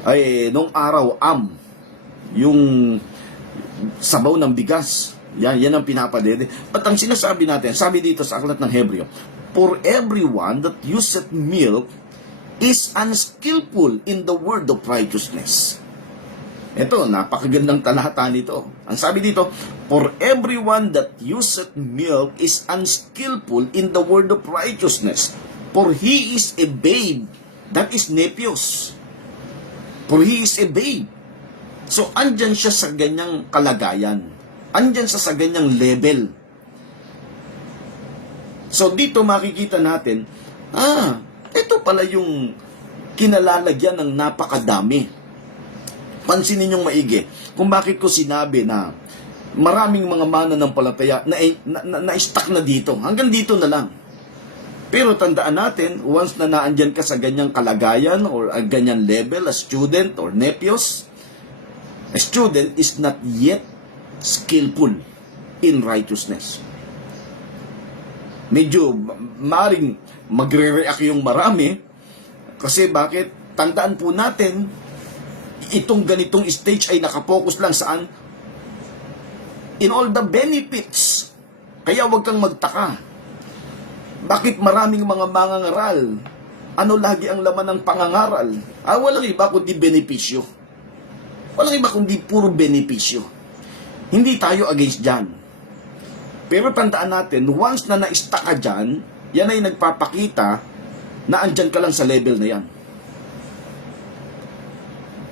ay nung araw yung sabaw ng bigas. Yan ang pinapadede. At ang sinasabi natin, sabi dito sa aklat ng Hebreo, for everyone that useth milk is unskillful in the word of righteousness. Ito, napakagandang talata nito. Ang sabi dito, for everyone that useth milk is unskillful in the word of righteousness, for he is a babe. That is nepios. For he is a babe. So, andyan siya sa ganyang kalagayan. Andyan siya sa ganyang level. So, dito makikita natin, ito pala yung kinalalagyan ng napakadami. Pansinin ninyong maigi kung bakit ko sinabi na maraming mga mananampalataya na stuck na dito. Hanggang dito na lang. Pero tandaan natin, once na naandyan ka sa ganyang kalagayan or a ganyang level, a student or nepios, a student is not yet skillful in righteousness. Medyo maring magre-react yung marami kasi bakit? Tandaan po natin, itong ganitong stage ay nakapokus lang saan? In all the benefits. Kaya huwag kang magtaka. Bakit maraming mga mangangaral? Ano lagi ang laman ng pangangaral? Walang iba kundi benepisyo. Walang iba kundi puro benepisyo. Hindi tayo against dyan. Pero tandaan natin, once na na-stuck ka dyan, yan ay nagpapakita na andyan ka lang sa level na yan.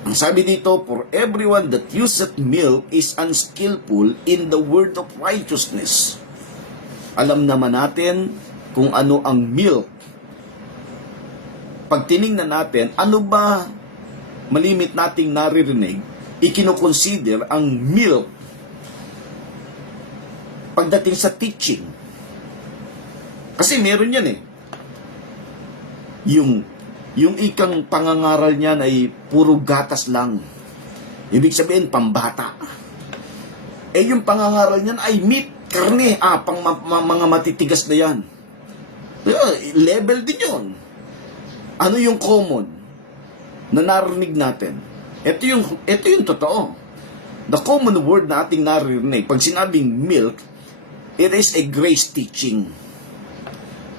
Ang sabi dito, for everyone that useth milk is unskillful in the word of righteousness. Alam naman natin kung ano ang milk. Pag tinignan natin, ano ba malimit nating naririnig, ikinoconsider ang milk pagdating sa teaching. Kasi meron yan eh. Yung ikang pangangaral niyan ay puro gatas lang. Ibig sabihin, pambata. Yung pangangaral niyan ay meat, karne, mga matitigas na yan. Level din yun. Ano yung common na narinig natin? Ito yung totoo. The common word na ating naririnig, pag sinabing milk, it is a grace teaching.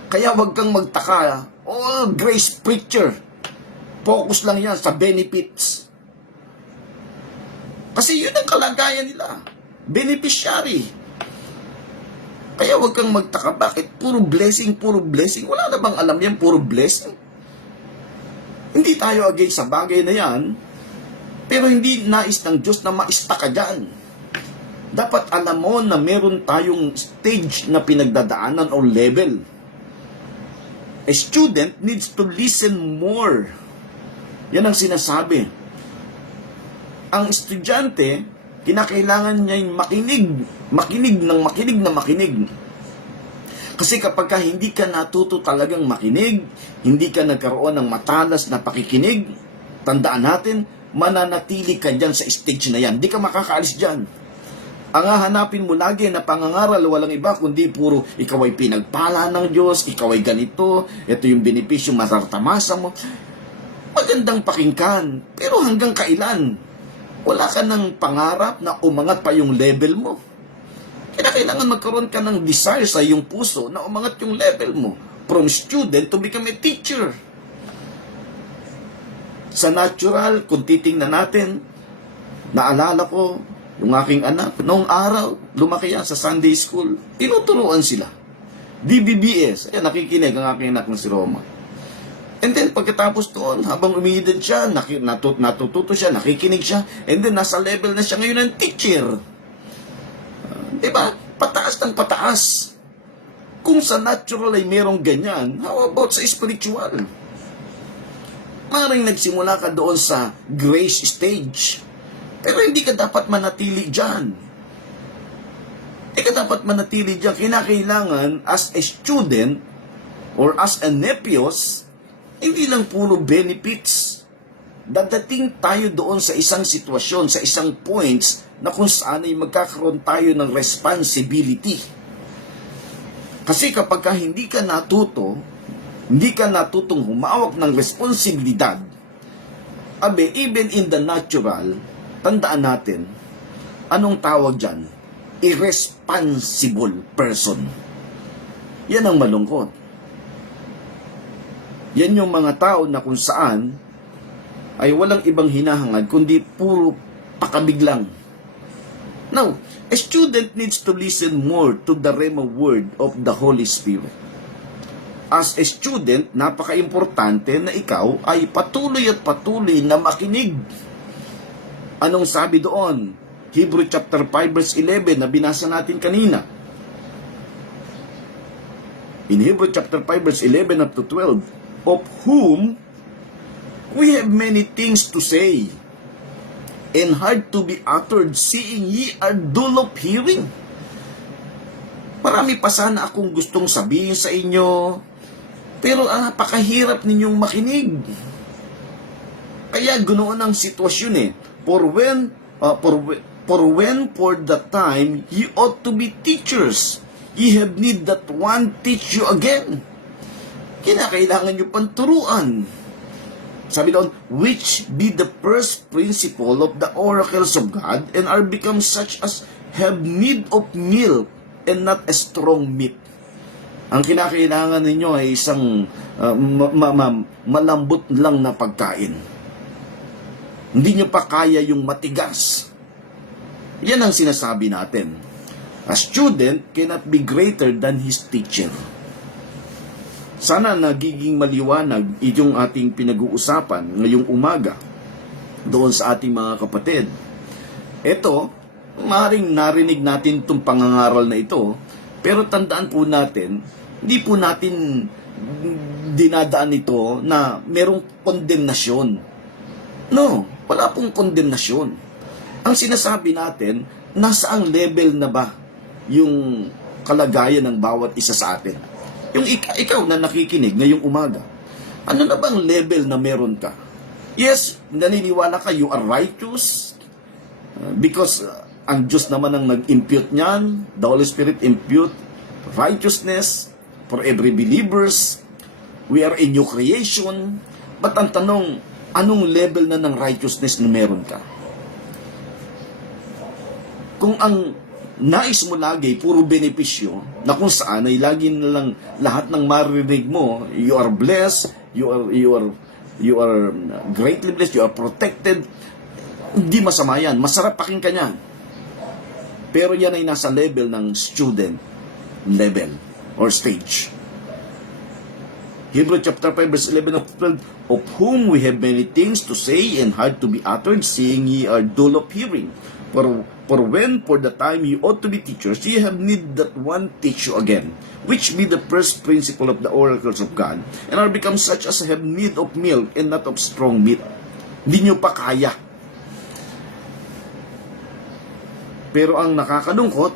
Kaya wag kang magtaka, grace preacher. Focus lang yan sa benefits. Kasi yun ang kalagayan nila. Beneficiary. Kaya wag kang magtaka, bakit? Puro blessing. Wala na bang alam yan, puro blessing? Hindi tayo against sa bagay na yan, pero hindi nais ng Diyos na ma-stuck ka dyan. Dapat alam mo na meron tayong stage na pinagdadaanan o level. A student needs to listen more. Yan ang sinasabi. Ang estudyante, kinakailangan niya yung makinig. Kasi kapag hindi ka natuto talagang makinig, hindi ka nagkaroon ng matalas na pakikinig, tandaan natin, mananatili ka dyan sa stage na yan. Hindi ka makakaalis dyan. Ang hahanapin mo lagi na pangangaral, walang iba, kundi puro ikaw ay pinagpala ng Diyos, ikaw ay ganito, ito yung benepisyo, matartamasa mo. magandang pakinggan, pero hanggang kailan? Wala ka ng pangarap na umangat pa yung level mo. Kailangan magkaroon ka ng desire sa iyong puso na umangat yung level mo from student to become a teacher. Sa natural, kung titingnan natin, naalala ko, yung aking anak, noong araw, lumaki yan sa Sunday school, tinuturuan sila. DBBS, ayan, nakikinig ang aking anak na si Roma. And then, pagkatapos doon, habang umiidad siya, natututo siya, nakikinig siya, and then, nasa level na siya ngayon ng teacher. Diba? Pataas ng pataas. Kung sa natural ay merong ganyan, how about sa spiritual? Maring nagsimula ka doon sa grace stage, pero hindi ka dapat manatili dyan. Hindi ka dapat manatili dyan. Kinakailangan as a student or as a nepios, hindi lang puro benefits. Dadating tayo doon sa isang sitwasyon, sa isang points na kung saan ay magkakaroon tayo ng responsibility. Kasi kapag hindi ka natutong humawak ng responsibilidad, even in the natural, tandaan natin, anong tawag dyan? Irresponsible person. Yan ang malungkot. Yan yung mga tao na kung saan ay walang ibang hinahangad kundi puro pakabiglang. Now, a student needs to listen more to the Rhema word of the Holy Spirit. As a student, napaka-importante na ikaw ay patuloy na makinig. Anong sabi doon? Hebrew chapter 5 verse 11 na binasa natin kanina. In Hebrew chapter 5 verse 11 up to 12, of whom we have many things to say, and hard to be uttered, seeing ye are dull of hearing. Marami pa sana akong gustong sabihin sa inyo, pero napakahirap ninyong makinig. Kaya ganoon ang sitwasyon eh. For the time ye ought to be teachers, ye have need that one teach you again. Kinakailangan nyo panturuan. Sabi doon, which be the first principle of the oracles of God, and are become such as have need of milk and not a strong meat. Ang kinakailangan ninyo ay isang malambot lang na pagkain. Hindi nyo pa kaya yung matigas. Yan ang sinasabi natin. A student cannot be greater than his teacher. Sana nagiging maliwanag itong ating pinag-uusapan ngayong umaga doon sa ating mga kapatid. Ito, maaaring narinig natin itong pangangaral na ito, pero tandaan po natin, hindi po natin dinadaan ito na merong kondemnasyon. No, wala pong kondemnasyon. Ang sinasabi natin, nasaang level na ba yung kalagayan ng bawat isa sa atin? Yung ikaw na nakikinig ngayong umaga, ano na bang level na meron ka? Yes, naniniwala ka, you are righteous, because ang Diyos naman ang nag-impute niyan, the Holy Spirit impute righteousness for every believers, we are a new creation, but ang tanong, anong level na ng righteousness na meron ka? Kung ang nais mo lagi, puro benepisyo, na kung saan ay lagi na lang lahat ng maririnig mo, you are blessed, you are greatly blessed, you are protected, hindi masama yan, masarap pakinggan yan. Pero yan ay nasa level ng student level or stage. Hebrew chapter 5 verse 11 of 12, of whom we have many things to say and hard to be uttered, seeing ye are dull of hearing. For when for the time you ought to be teachers, ye have need that one teach you again, which be the first principle of the oracles of God, and are become such as have need of milk and not of strong meat. Hindi nyo pa kaya. Pero ang nakakalungkot,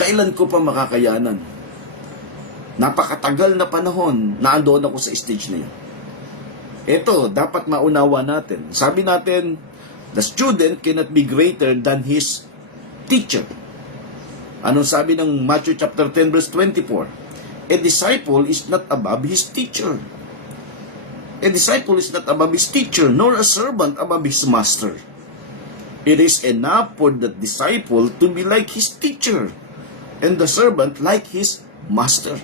kailan ko pa makakayanan? Napakatagal na panahon na andoon ako sa stage na yun. Ito, dapat maunawa natin. Sabi natin, the student cannot be greater than his teacher. Anong sabi ng Matthew chapter 10 verse 24? A disciple is not above his teacher. A disciple is not above his teacher, nor a servant above his master. It is enough for the disciple to be like his teacher, and the servant like his master.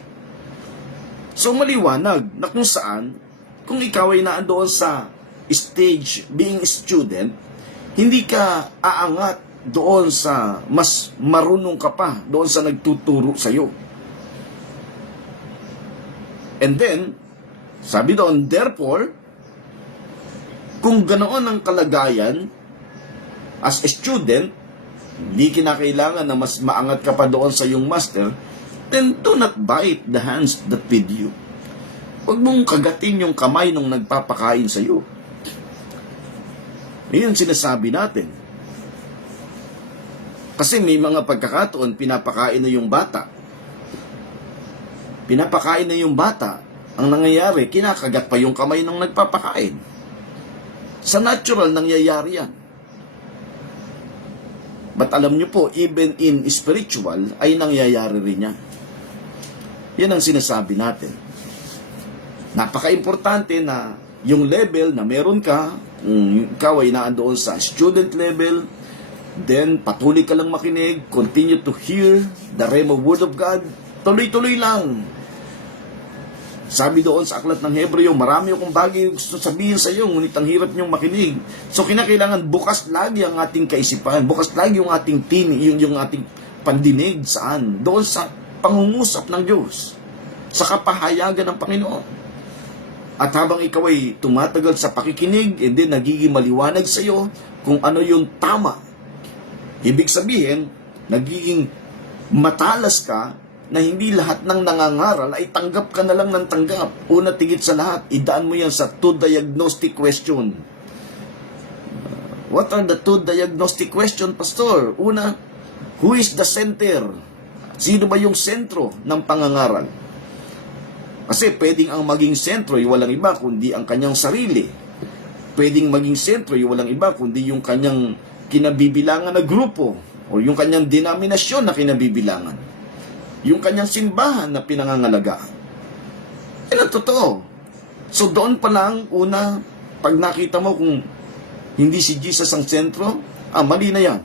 So maliwanag na kung saan, kung ikaw ay naandoon sa stage being student, hindi ka aangat doon sa mas marunong ka pa, doon sa nagtuturo sa iyo. And then, sabi doon, therefore, kung ganoon ang kalagayan, as a student, hindi kinakailangan na mas maangat ka pa doon sa iyong master, then do not bite the hands that feed you. Huwag mong kagatin yung kamay nung nagpapakain sa iyo. Yan sinasabi natin. Kasi may mga pagkakataon, pinapakain na yung bata. Pinapakain na yung bata. Ang nangyayari, kinakagat pa yung kamay ng nagpapakain. Sa natural, nangyayari yan. But alam nyo po, even in spiritual, ay nangyayari rin yan. Yan ang sinasabi natin. Napaka-importante na yung level na meron ka, ikaw ay naandoon sa student level, then patuloy ka lang makinig, continue to hear the Rhema Word of God, tuloy-tuloy lang. Sabi doon sa aklat ng Hebreo, marami akong bagay gusto sabihin sa iyo, ngunit ang hirap niyong makinig. So kinakailangan bukas lagi ang ating kaisipan, bukas lagi yung ating yung ating pandinig saan? Doon sa pangungusap ng Diyos, sa kapahayagan ng Panginoon. At habang ikaw ay tumatagal sa pakikinig, and then nagiging maliwanag sa iyo kung ano yung tama. Ibig sabihin, nagiging matalas ka, na hindi lahat ng nangangaral ay tanggap ka na lang ng tanggap. Una, tigit sa lahat, idaan mo yan sa two diagnostic question. What are the two diagnostic question, Pastor? Una, who is the center? Sino ba yung sentro ng pangangaral? Kasi pwedeng ang maging sentro ay walang iba kundi ang kanyang sarili. Pwedeng maging sentro ay walang iba kundi yung kanyang kinabibilangan na grupo o yung kanyang denominasyon na kinabibilangan. Yung kanyang simbahan na pinangangalagaan. Yan ang totoo. So doon pa lang, una, pag nakita mo kung hindi si Jesus ang sentro, mali na yan.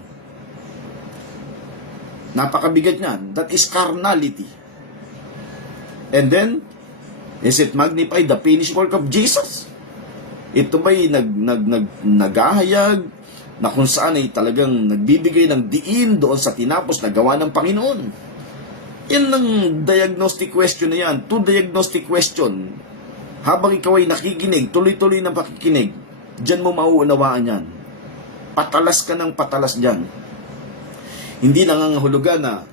Napakabigat niyan. That is carnality. And then, is it magnify the finished work of Jesus? Ito ba'y naghahayag na kung saan ay talagang nagbibigay ng diin doon sa tinapos na gawa ng Panginoon? Yan ang diagnostic question na yan. Two diagnostic question. Habang ikaw ay nakikinig, tuloy-tuloy na pakikinig, dyan mo mauunawaan yan. Patalas ka ng patalas dyan. Hindi nangangahulugan na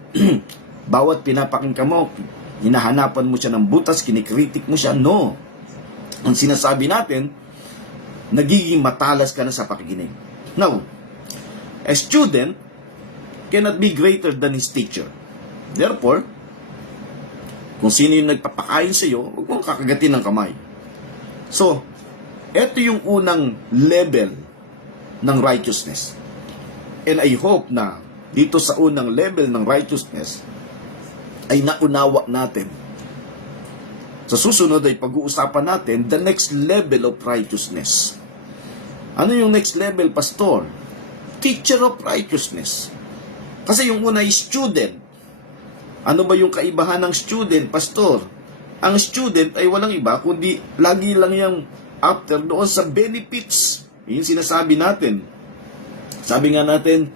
bawat pinapakinggan mo, hinahanapan mo siya ng butas, kinikritik mo siya. No. Ang sinasabi natin, nagiging matalas ka na sa pakikinig. Now, a student cannot be greater than his teacher. Therefore, kung sino yung nagpapakain sa iyo, huwag mong kakagatin ng kamay. So, ito yung unang level ng righteousness. And I hope na dito sa unang level ng righteousness ay naunawa natin. Sa susunod ay pag-uusapan natin the next level of righteousness. Ano yung next level, Pastor? Teacher of righteousness. Kasi yung una ay student. Ano ba yung kaibahan ng student, Pastor? Ang student ay walang iba, kundi lagi lang yung after doon sa benefits. Yung sinasabi natin. Sabi nga natin,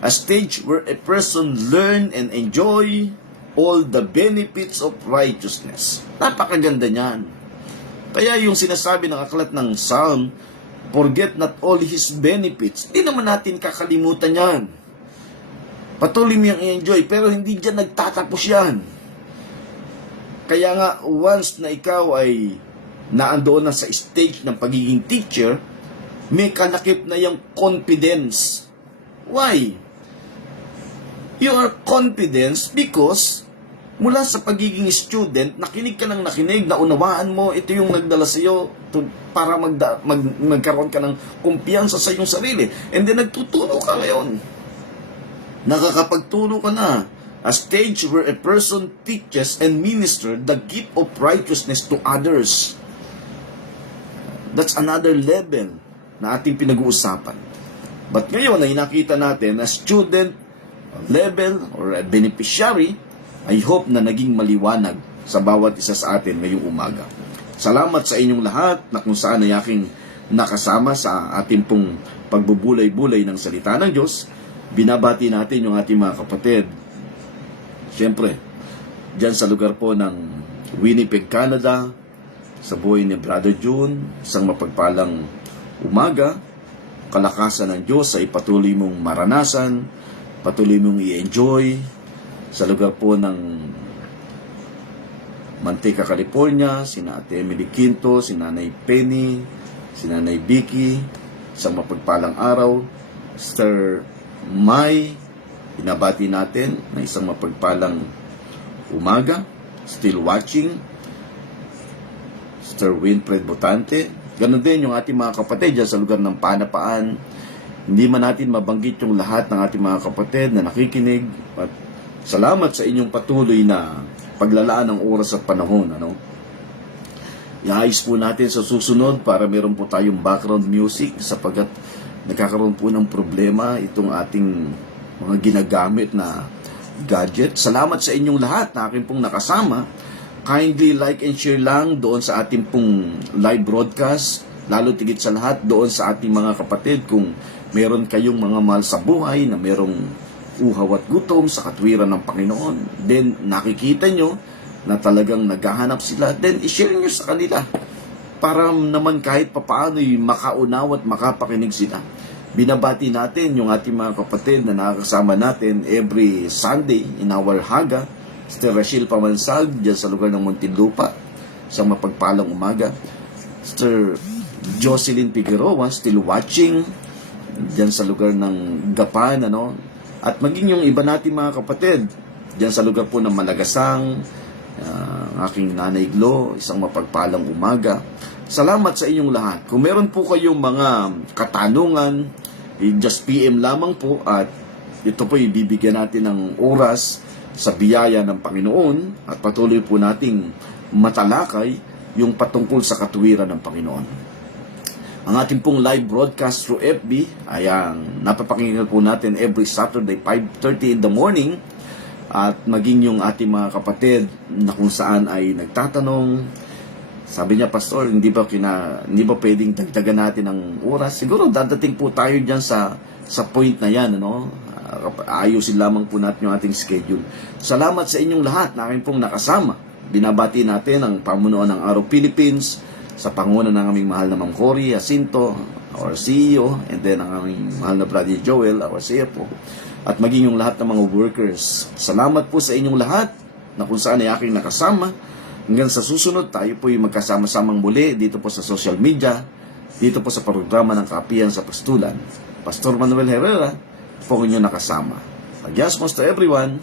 a stage where a person learn and enjoy all the benefits of righteousness. Napakaganda niyan. Kaya yung sinasabi ng aklat ng Psalm, forget not all His benefits. Hindi naman natin kakalimutan yan. Patuloy mo yung i-enjoy, pero hindi dyan nagtatapos yan. Kaya nga, once na ikaw ay naandoon na sa stage ng pagiging teacher, may kalakip na yung confidence. Why? You are confident because mula sa pagiging student, nakinig ka ng nakinig, naunawaan mo, ito yung nagdala sa iyo para magkaroon ka ng kumpiyansa sa iyong sarili. And then nagtuturo ka ngayon. Nakakapagturo ka na. A stage where a person teaches and ministers the gift of righteousness to others. That's another level na ating pinag-uusapan. But ngayon ay nakita natin na student level or a beneficiary, I hope na naging maliwanag sa bawat isa sa atin ngayong umaga. Salamat sa inyong lahat na kung saan ay aking nakasama sa ating pong pagbubulay-bulay ng salita ng Diyos. Binabati natin yung ating mga kapatid. Siyempre, dyan sa lugar po ng Winnipeg, Canada, sa buhay ni Brother June, isang mapagpalang umaga. Kalakasan ng Diyos ay patuloy mong maranasan, patuloy mong i-enjoy sa lugar po ng Manteca, California, sina Ate Emily Quinto, si Nanay Penny, si Nanay Vicky, isang mapagpalang araw. Sister Mai, binabati natin na isang mapagpalang umaga. Still watching. Sister Winfred Botante. Ganon din yung ating mga kapatid dyan sa lugar ng Panapaan. Hindi man natin mabanggit yung lahat ng ating mga kapatid na nakikinig. At salamat sa inyong patuloy na paglalaan ng oras at panahon. Iayos po natin sa susunod para meron po tayong background music sapagkat nagkakaroon po ng problema itong ating mga ginagamit na gadget. Salamat sa inyong lahat na akin pong nakasama. Kindly like and share lang doon sa ating pong live broadcast. Lalo tigit sa lahat doon sa ating mga kapatid kung meron kayong mga mahal sa buhay na merong uhaw at gutom sa katwiran ng Panginoon. Then nakikita nyo na talagang naghahanap sila. Then i-share nyo sa kanila para naman kahit papaano'y makaunaw at makapakinig sila. Binabati natin yung ating mga kapatid na nakakasama natin every Sunday in our Haga. Sister Rachel Pamansag, dyan sa lugar ng Muntinlupa, sa mapagpalang umaga. Sister Jocelyn Figueroa, still watching, dyan sa lugar ng Gapan, At maging yung iba natin mga kapatid, dyan sa lugar po ng Malagasang, aking Nanay Glo, isang mapagpalang umaga. Salamat sa inyong lahat. Kung meron po kayong mga katanungan, just PM lamang po at ito po ibibigyan natin ng oras sa biyaya ng Panginoon at patuloy po nating matalakay yung patungkol sa katuwiran ng Panginoon. Ang ating pong live broadcast through FB ay napapakinggan po natin every Saturday 5:30 in the morning at maging yung ating mga kapatid na kung saan ay nagtatanong. Sabi niya, Pastor, hindi ba pwedeng dagdagan natin ng oras? Siguro dadating po tayo diyan sa point na yan, ayusin lamang po natin yung ating schedule. Salamat sa inyong lahat na aking pong nakasama. Binabati natin ang pamunuan ng Araw Philippines sa panguna ng aming mahal na Ma'am Cory Jacinto, our CEO, and then ang aming mahal na Brother Joel, our CFO, at maging yung lahat ng mga workers. Salamat po sa inyong lahat na kung saan ay aking nakasama. Hanggang sa susunod, tayo po yung magkasama-samang muli dito po sa social media, dito po sa programa ng Kapihan sa Pastulan. Pastor Manuel Herrera, po inyong nakasama. Adios to everyone.